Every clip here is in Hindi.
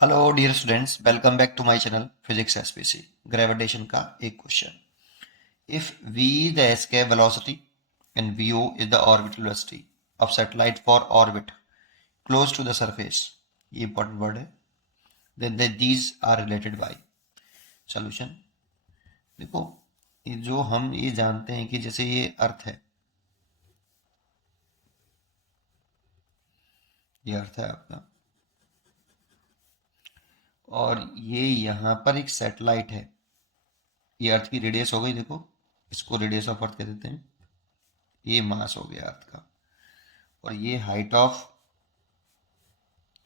Hello dear students, welcome back to my channel physics SPC. Gravitation का एक question. If v the escape velocity and vo is the orbital velocity of satellite for orbit close to the surface, ये इंपॉर्टेंट वर्ड है, then these are related by solution. देखो, ये जो हम ये जानते हैं कि जैसे ये अर्थ है, ये अर्थ है आपका, और ये यहाँ पर एक सैटेलाइट है। ये अर्थ की रेडियस हो गई, देखो इसको रेडियस ऑफ अर्थ कह देते हैं। ये मास हो गया अर्थ का, और ये हाइट ऑफ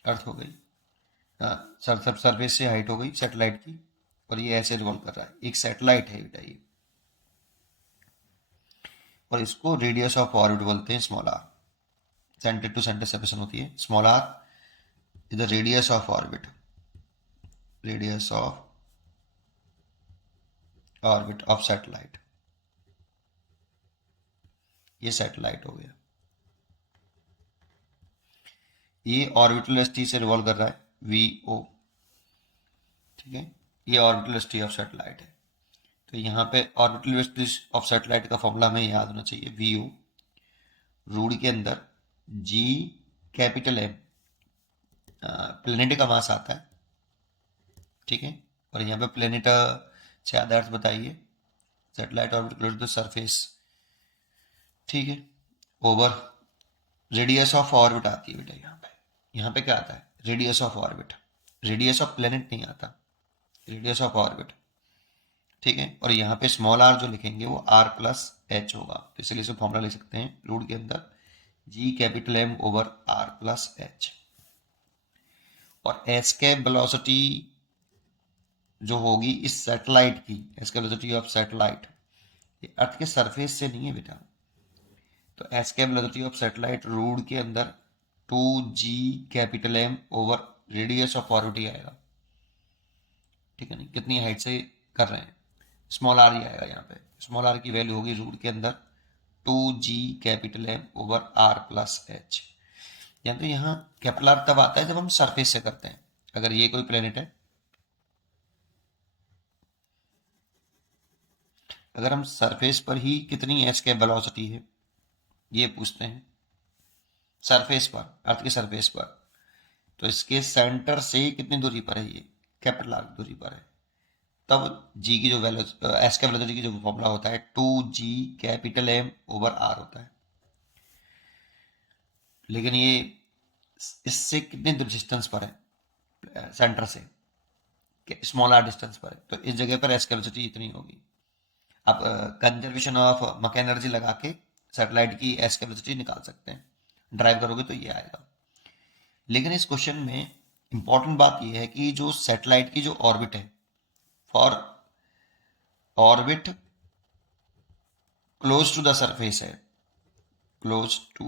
अर्थ हो गई, सर सब सरफेस से हाइट हो गई सैटेलाइट की। और ये ऐसे रिवॉल्व कर रहा है, एक सैटेलाइट है बेटा ये, और इसको रेडियस ऑफ ऑर्बिट बोलते हैं small R. Centre to centre separation होती है, small R is the radius of orbit, radius of orbit of satellite. ये सैटेलाइट हो गया, ये ऑर्बिटल वेलोसिटी से रिवॉल्व कर रहा है, वी ओ, ठीक है। ये ऑर्बिटल वेलोसिटी ऑफ सैटेलाइट है। तो यहाँ पे ऑर्बिटल वेलोसिटी ऑफ सैटेलाइट का फॉर्मूला हमें याद होना चाहिए, वी ओ रूट के अंदर जी कैपिटल एम, प्लेनेट का मास आता है, ठीक है। और यहाँ पे प्लेनेट से आधा अर्थ बताइए, satellite orbit close to surface, ठीक है। ओवर रेडियस ऑफ ऑर्बिट आती है बेटा, यहाँ पे क्या आता है, radius of orbit, radius of planet नहीं आता, रेडियस ऑफ ऑर्बिट, ठीक है। और यहाँ पे स्मॉल आर जो लिखेंगे वो आर प्लस एच होगा, तो इसलिए इसे फॉर्मूला लिख सकते हैं रूट के अंदर G capital M over R plus H. और एस्केप वेलोसिटी जो होगी इस सैटेलाइट की, एस्केप वेलोसिटी ऑफ सैटेलाइट, ये अर्थ के सरफेस से नहीं है बेटा। तो escape velocity of satellite root के अंदर 2g capital M over radius of orbit ही आएगा, ठीक है। नहीं, कितनी हाइट से कर रहे हैं, स्मॉल आर ही आएगा। यहाँ पे स्मॉल आर की वैल्यू होगी रूट के अंदर 2g capital M over R plus H. या तो यहाँ कैपिटल आर तब आता है जब हम सरफेस से करते हैं। अगर ये कोई प्लेनेट है, अगर हम सरफेस पर ही कितनी एस्केप वेलोसिटी है ये पूछते हैं, सरफेस पर, अर्थ के सरफेस पर, तो इसके सेंटर से कितनी दूरी पर है, ये कैपिटल आर दूरी पर है, तब जी की जो वैल्यू, एस्केप वेलोसिटी की जो फॉर्मूला होता है 2g capital M over are होता है। लेकिन ये इससे कितनी दूर डिस्टेंस पर है सेंटर से, स्मॉल आर डिस्टेंस पर है, तो इस जगह पर एस्केप वेलोसिटी इतनी होगी। आप कंजर्वेशन ऑफ मक एनर्जी लगा के सैटेलाइट की एस्केप वेलोसिटी निकाल सकते हैं, ड्राइव करोगे तो ये आएगा। लेकिन इस क्वेश्चन में इंपॉर्टेंट बात यह है कि जो सैटेलाइट की जो ऑर्बिट है, for orbit close to the surface है, क्लोज टू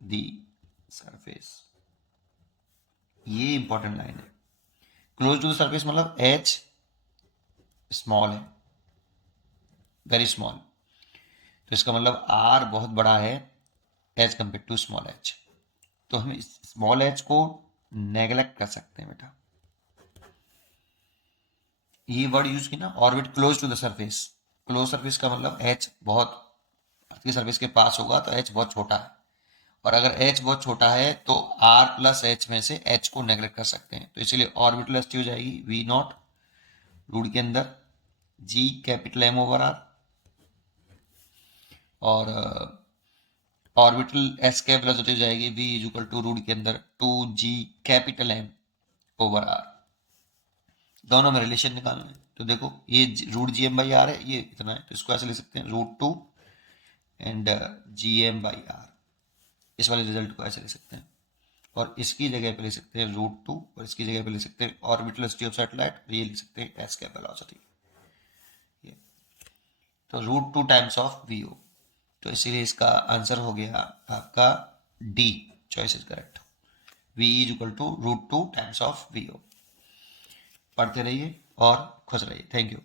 द सरफेस, ये इंपॉर्टेंट लाइन है। क्लोज टू द सरफेस मतलब एच स्मॉल है, वेरी स्मॉल, तो इसका मतलब आर बहुत बड़ा है as compare to small H. तो हम इस स्मॉल एच को नेग्लेक्ट कर सकते हैं बेटा। ये वर्ड यूज की ना, orbit close to the surface, close surface का मतलब एच बहुत अर्थ की सरफेस के पास होगा तो एच बहुत छोटा है, और अगर एच बहुत छोटा है तो आर प्लस एच में से एच को नेग्लेक्ट कर सकते हैं। तो इसलिए ऑर्बिटल वेलोसिटी हो जाएगी वी नॉट रूट के अंदर G capital M over R, और ऑर्बिटल एस्केप वेलोसिटी हो जाएगी v is equal to root के अंदर 2g capital M over are. दोनों में रिलेशन निकालना है, तो देखो ये root G M by R है, ये इतना है, तो इसको ऐसे लिख सकते हैं root 2 and G M by R, इस वाले रिजल्ट को ऐसे लिख सकते हैं। और इसकी जगह पे लिख सकते हैं रूट 2, और इसकी जगह पे लिख सकते हैं ऑर्बिटल वेलोसिटी ऑफ सैटेलाइट, और ये लिख सकते हैं एस्केप वेलोसिटी। तो root 2 times of V O, तो इसीलिए इसका आंसर हो गया आपका D, choice is correct. v is equal to root 2 times of V O. पढ़ते रहिए और खुश रहिए। Thank you.